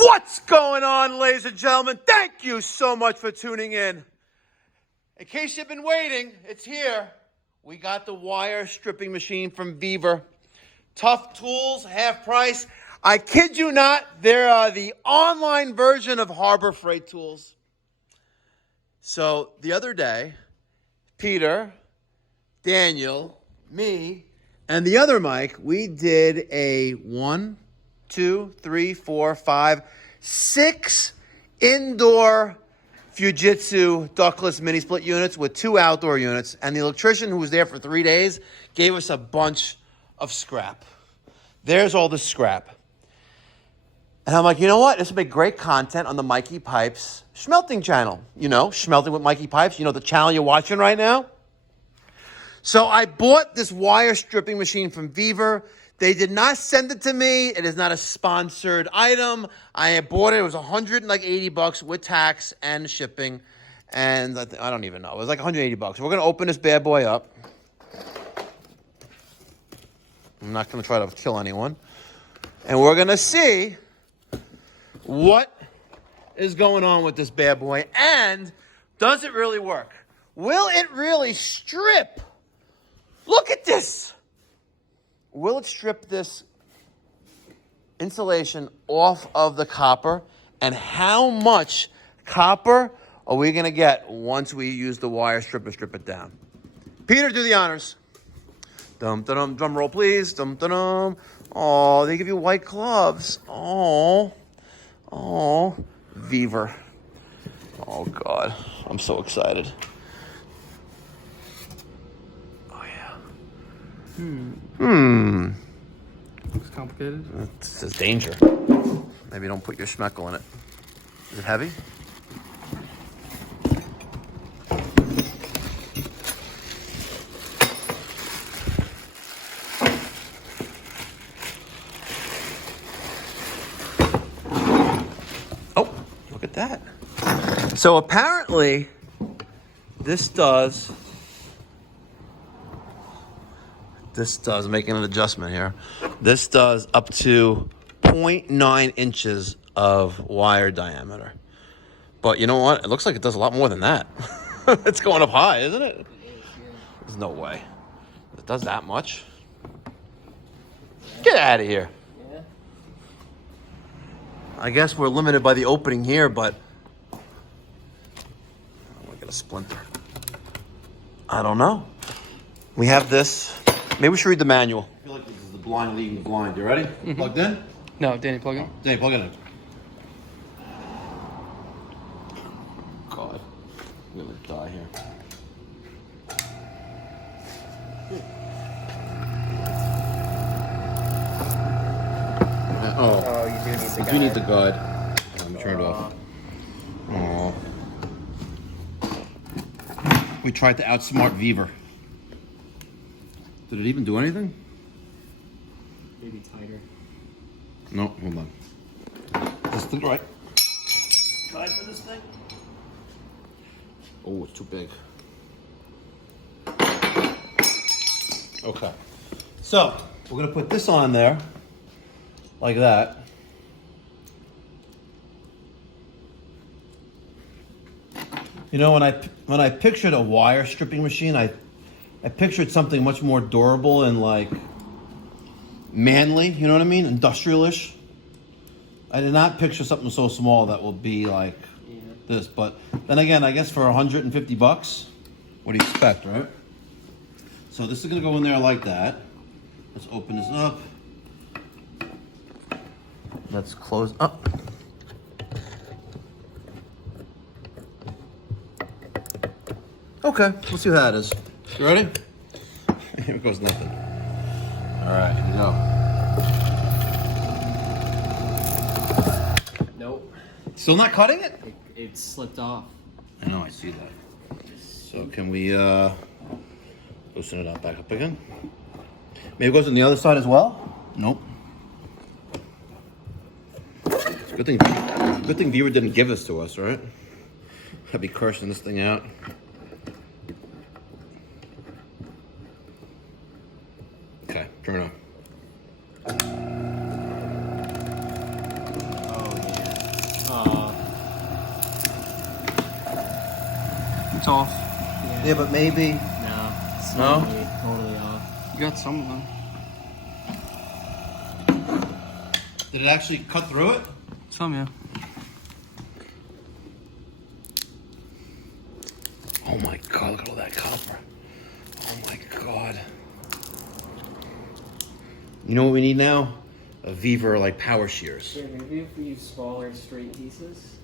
What's going on, ladies and gentlemen? Thank you so much for tuning in. In case you've been waiting, it's here. We got the wire stripping machine from Vevor. Tough tools, half price. I kid you not, they're the online version of Harbor Freight tools. So the other day, Peter, Daniel, me, and the other Mike, we did a 6 indoor Fujitsu ductless mini split units with 2 outdoor units. And the electrician who was there for 3 days gave us a bunch of scrap. There's all the scrap. And I'm like, you know what? This would make great content on the Mikey Pipes Schmelting channel. You know, Schmelting with Mikey Pipes. You know, the channel you're watching right now. So I bought this wire stripping machine from Vevor. They did not send it to me. It is not a sponsored item. I bought it. It was $180 with tax and shipping. And I don't even know. It was like $180. We're going to open this bad boy up. I'm not going to try to kill anyone. And we're going to see what is going on with this bad boy. And does it really work? Will it really strip? Look at this. Will it strip this insulation off of the copper? And how much copper are we going to get once we use the wire stripper, strip it down? Peter, do the honors. Dum, dum, dum. Drum roll, please. Dum, dum, dum. Oh, they give you white gloves. Oh, Vevor. Oh, God. I'm so excited. Oh, yeah. Looks complicated. It says danger. Maybe don't put your schmeckle in it. Is it heavy? Oh, look at that. So apparently, this does, making an adjustment here. This does up to 0.9 inches of wire diameter. But you know what? It looks like it does a lot more than that. It's going up high, isn't it? There's no way. It does that much. Get out of here. Yeah. I guess we're limited by the opening here, but oh, look at a splinter. I don't know. We have this. Maybe we should read the manual. I feel like this is the blind leading the blind. You ready? Mm-hmm. Plugged in? No, Danny, plug in. Danny, plug it in. God. I'm going to die here. Oh, you do need the guide. You need the guide. Let me turn it off. Oh. We tried to outsmart Vevor. Did it even do anything? Maybe tighter. No, hold on. Is this right? Guide for this thing? Oh, it's too big. Okay. So, we're going to put this on there. Like that. You know, when I pictured a wire stripping machine, I pictured something much more durable and like manly, you know what I mean? Industrial-ish. I did not picture something so small that will be like this, but then again, I guess for $150, what do you expect, right? So this is gonna go in there like that. Let's open this up. Let's close up. Okay, let's see how that is. You ready? Here goes nothing. All right, here we go. Nope. Still not cutting it? It slipped off. I know, I see that. So can we loosen it up, back up again? Maybe it goes on the other side as well? Nope. Good thing Vevor didn't give this to us, right? I'd be cursing this thing out. Okay, turn it on. Oh, yeah. It's off. Yeah, but maybe. No. It's No? totally off. You got some of them. Did it actually cut through it? Some, yeah. Oh my god, look at all that copper. Oh my god. You know what we need now? A Vevor like power shears. Yeah, maybe if we use smaller straight pieces.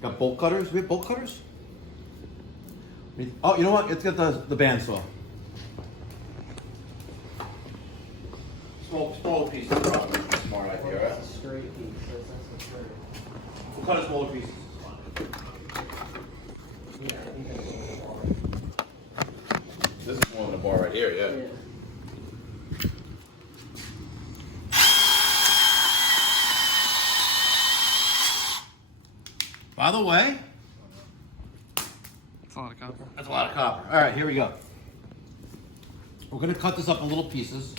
Got bolt cutters? We have bolt cutters? Oh, you know what? Let's get the bandsaw. Small pieces are probably a smart idea, right? It's a straight piece, so it's not so straight. We'll cut a smaller pieces. Yeah, I think that's what it's This is more than a bar right here, yeah. By the way, It's a lot of copper. that's a lot of copper. All right, here we go. We're gonna cut this up in little pieces.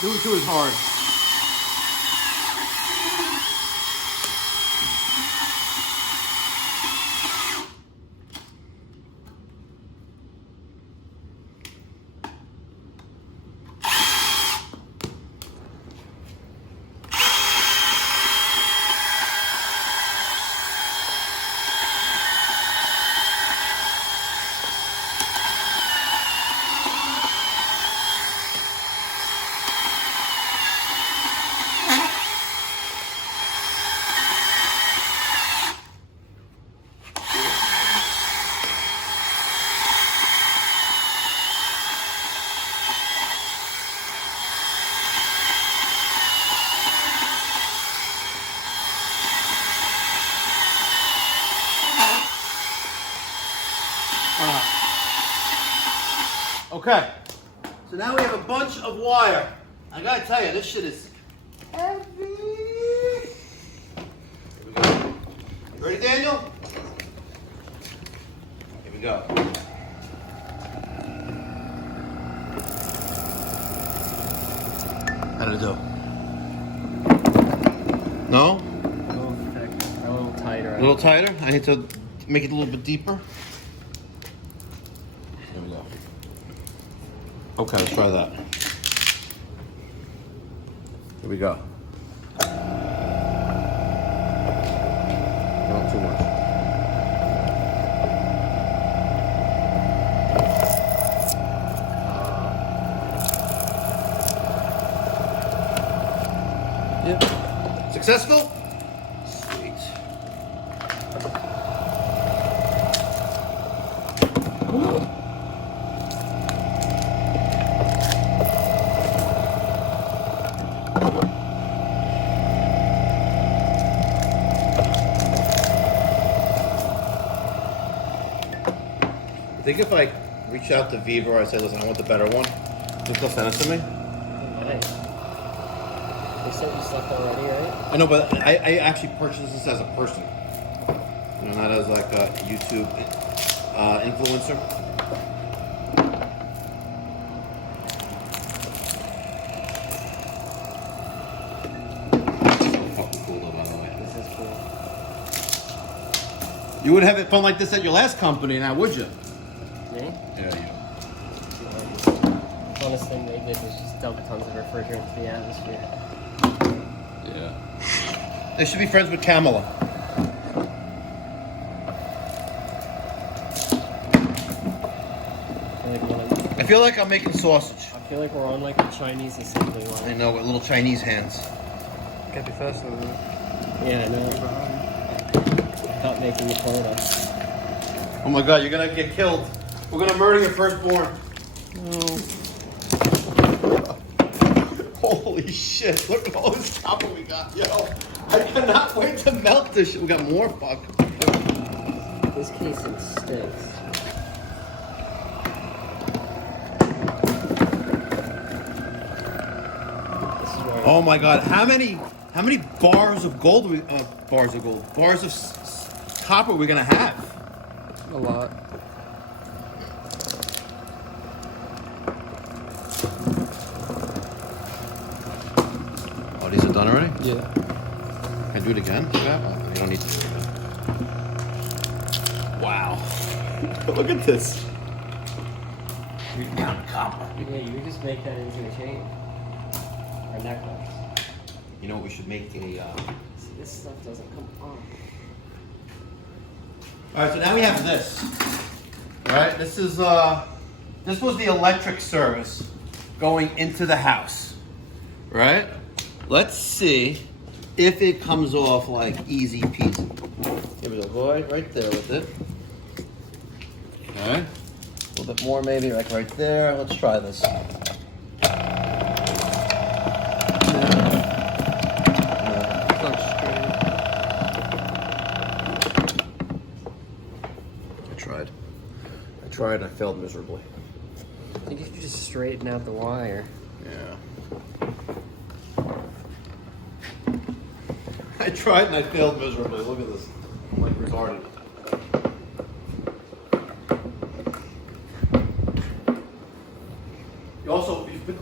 Do it to as hard. Okay, so now we have a bunch of wire. I gotta tell you, this shit is heavy. Here we go. Ready, Daniel? Here we go. How did it do? No? A little thick, a little tighter. A little tighter? I need to make it a little bit deeper. There we go. Okay, let's try that. Here we go. Not too much. Yep. Successful? Sweet. I think if I reach out to Vevor, I say, listen, I want the better one. Think they'll send it to me? Nice. They sent you stuff already, right? I know, but I actually purchased this as a person. You know, not as like a YouTube influencer. So fucking cool though, by the way. This is cool. You would have it fun like this at your last company now, would you? Me? Yeah, you. The funnest thing they did was just dump tons of refrigerant into the atmosphere. Yeah. They should be friends with Kamala. I feel like I'm making sausage. I feel like we're on like a Chinese assembly I line. know, with little Chinese hands. Gotta be faster than that. Yeah, I know. Without making a quota. Oh my god, you're gonna get killed. We're gonna murder your firstborn. No. Holy shit, look at all this copper we got, yo. I cannot wait to melt this shit. We got more, fuck. This casing stinks. Oh my god, how many bars of gold are we, bars of copper are we gonna have? A lot. Oh, these are done already? Yeah. Can I do it again? Yeah, oh, you don't need to do it again. Wow. Look at this. Copper. Yeah, you could just make that into a chain. Or necklace. You know what, we should make a, See, this stuff doesn't come off. Alright, so now we have this. Alright, this was the electric service going into the house. Right? Let's see if it comes off like easy peasy. Here we go, go right there with it. Okay. A little bit more maybe, like right there. Let's try this. I tried, I failed miserably. I think you should just straighten out the wire. Yeah. I tried and I failed miserably. Look at this. I'm like retarded. You also, we put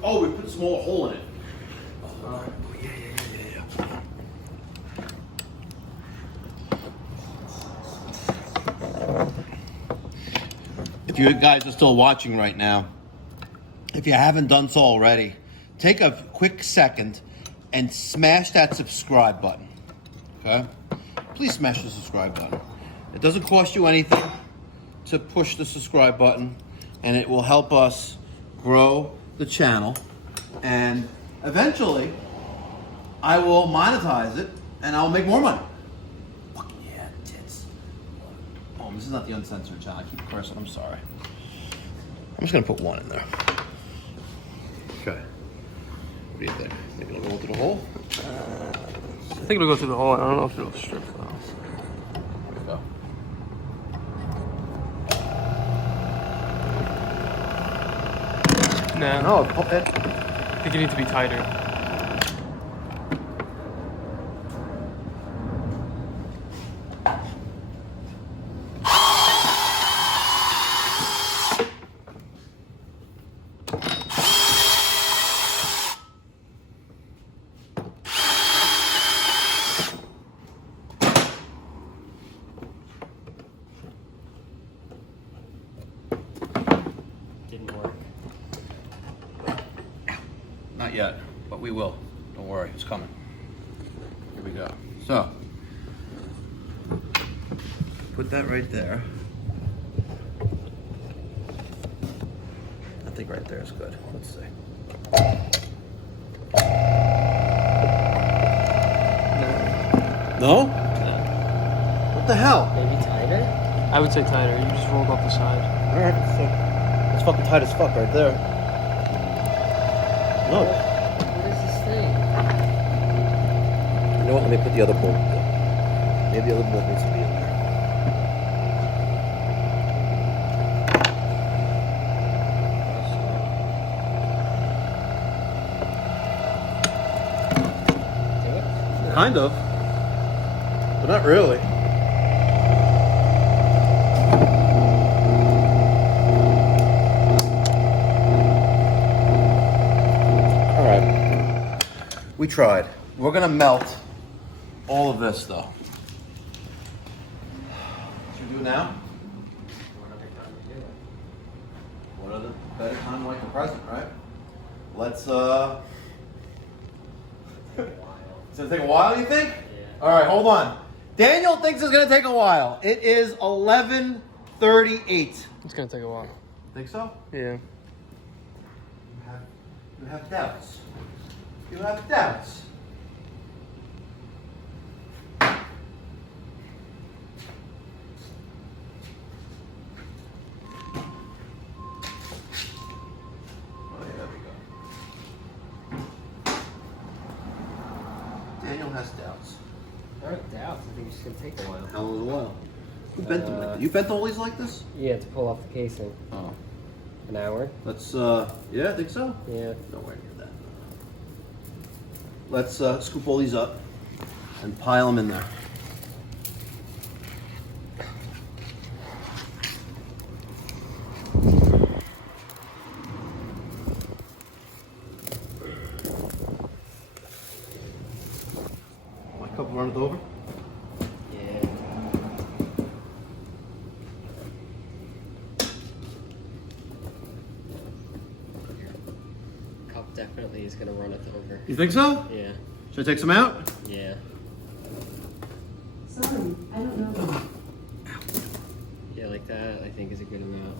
a small hole in it. Oh, yeah. If you guys are still watching right now, if you haven't done so already, take a quick second and smash that subscribe button. Okay? Please smash the subscribe button. It doesn't cost you anything to push the subscribe button, and it will help us grow the channel. And eventually, I will monetize it, and I'll make more money. Fuck yeah, tits. Oh, this is not the uncensored channel. I keep cursing. I'm sorry. I'm just gonna put one in there. Okay. What do you think? Maybe it'll go through the hole? I think it'll go through the hole. I don't know if it'll strip though. Here we go. Nah. No, I think it needs to be tighter. Didn't work. Not yet, but we will. Don't worry, it's coming. Here we go. So, put that right there. I think right there is good. Let's see. No? What the hell? Maybe tighter? I would say tighter. You just rolled off the side. Alright, so it's fucking tight as fuck right there. No. What is this thing? You know what? Let me put the other bolt. Maybe the other bolt needs to be in there. Kind of. But not really. Alright. We tried. We're gonna melt all of this though. Should we do it now? What other better time like the present, right? Let's It's gonna take a while, you think? Yeah. Alright, hold on. Daniel thinks it's gonna take a while. It is 11:38. It's gonna take a while. Think so? Yeah. You have doubts. You have doubts. Oh, yeah, there we go. just gonna take a while. How long is a while? Who bent them like that? You bent all these like this? Yeah, to pull off the casing. Oh. An hour? Let's, yeah, I think so. Yeah. Nowhere near that. Let's scoop all these up and pile them in there. My cup runneth over. Yeah. Cup definitely is gonna run it over. You think so? Yeah. Should I take some out? Yeah. Sorry, I don't know. Yeah, like that I think is a good amount.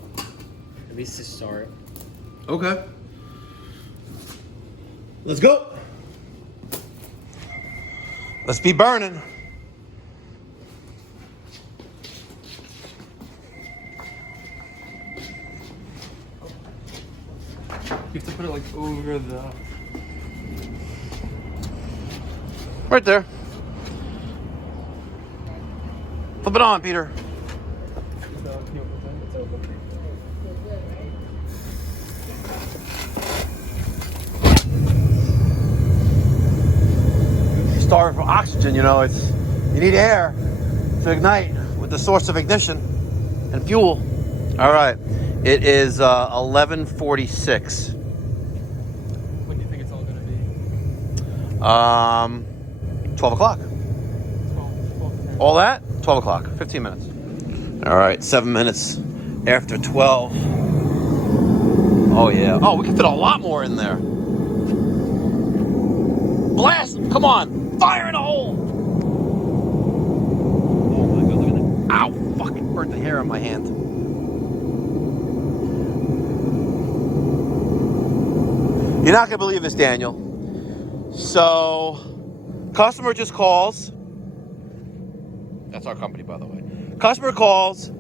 At least to start. Okay. Let's go. Let's be burning. You have to put it like over the. Right there. Flip it on, Peter. It's open. You starve for oxygen, you know, you need air to ignite with the source of ignition and fuel. All right. It is 11:46. When do you think it's all gonna be? 12 o'clock. 12. All that? 12 o'clock. 15 minutes. All right, 7 minutes after 12. Oh, yeah. Oh, we can fit a lot more in there. Blast them. Come on. Fire in a hole. Oh, my God. Look at that. Ow. Fucking burnt the hair on my hand. You're not going to believe this, Daniel. So, customer just calls. That's our company, by the way. Customer calls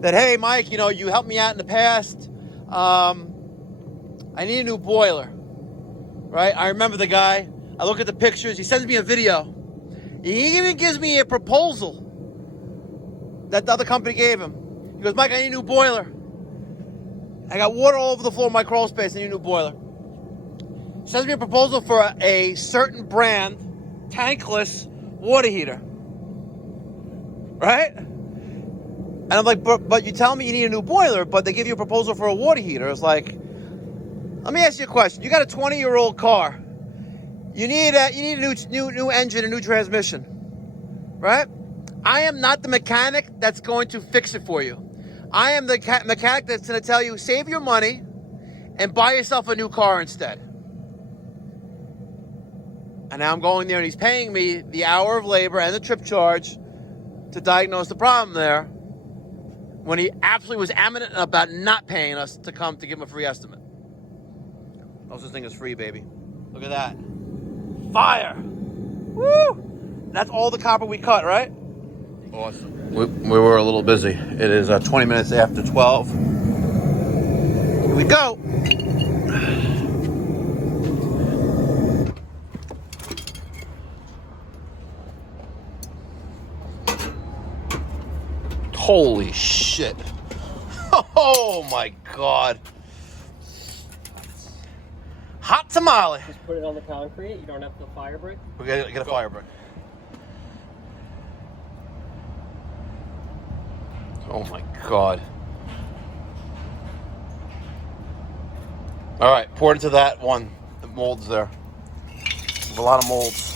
that, hey, Mike, you know, you helped me out in the past. I need a new boiler, right? I remember the guy. I look at the pictures. He sends me a video. He even gives me a proposal that the other company gave him. He goes, Mike, I need a new boiler. I got water all over the floor of my crawl space. I need a new boiler. Sends me a proposal for a certain brand, tankless water heater. Right? And I'm like, but you tell me you need a new boiler, but they give you a proposal for a water heater. It's like, let me ask you a question. You got a 20-year-old car. You need a new engine, a new transmission. Right? I am not the mechanic that's going to fix it for you. I am the mechanic that's going to tell you, save your money and buy yourself a new car instead. And now I'm going there and he's paying me the hour of labor and the trip charge to diagnose the problem there, when he absolutely was adamant about not paying us to come to give him a free estimate. No such thing as free, baby. Look at that. Fire! Woo! That's all the copper we cut, right? Awesome. We were a little busy. It is 20 minutes after 12. Here we go. Holy shit. Oh my God. Hot tamale. Just put it on the concrete. You don't have to fire brick. We gotta get a fire brick. Oh my God. All right, pour it into that one. The mold's there. There's a lot of molds.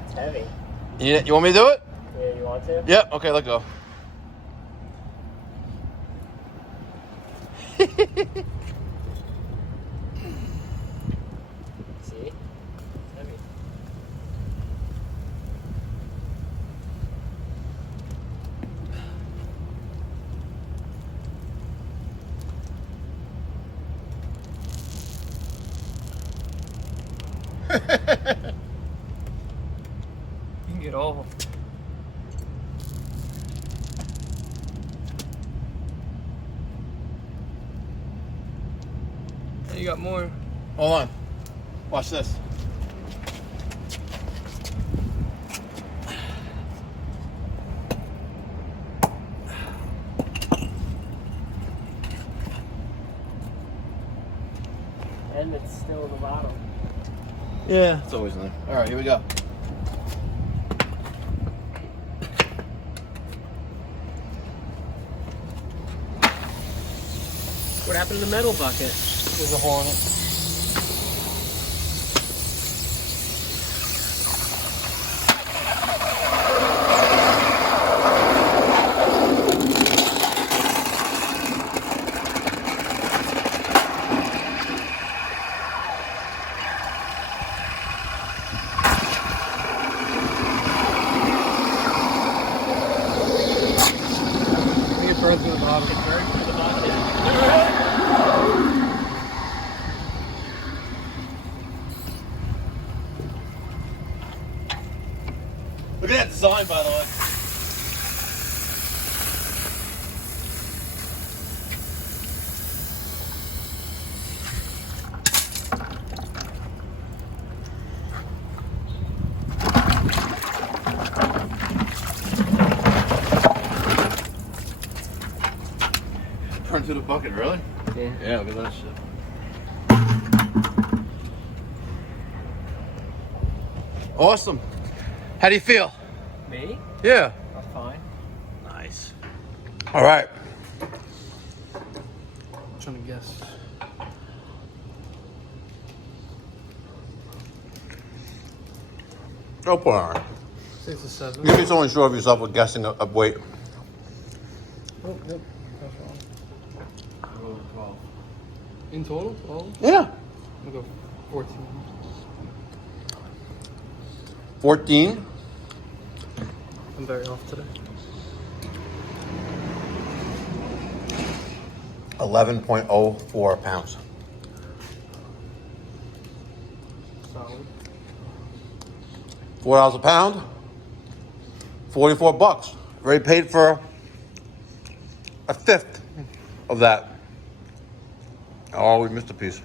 It's heavy. You want me to do it? Yeah, you want to? Yep. Okay, let go. See? It's heavy. You can get all. And you got more. Hold on. Watch this. And it's still in the bottom. Yeah, it's always nice. All right, here we go. What happened to the metal bucket? There's a hole in it. I think it burned through the bottom. It burned through the bucket. Look at that design, by the way. Turn to the bucket, really? Yeah. Yeah, look at that shit. Awesome. How do you feel? Me? Yeah. I'm fine. Nice. All right. I'm trying to guess. Go put it on. Say it's a 7. You'd be so unsure of yourself with guessing a weight. Oh, yep. That's wrong. 12. In total, 12? Yeah. I'm gonna go 14. 14. I'm very off today. 11.04 pounds. Solid. $4 a pound. $44. Already paid for a fifth of that. Oh, we missed a piece.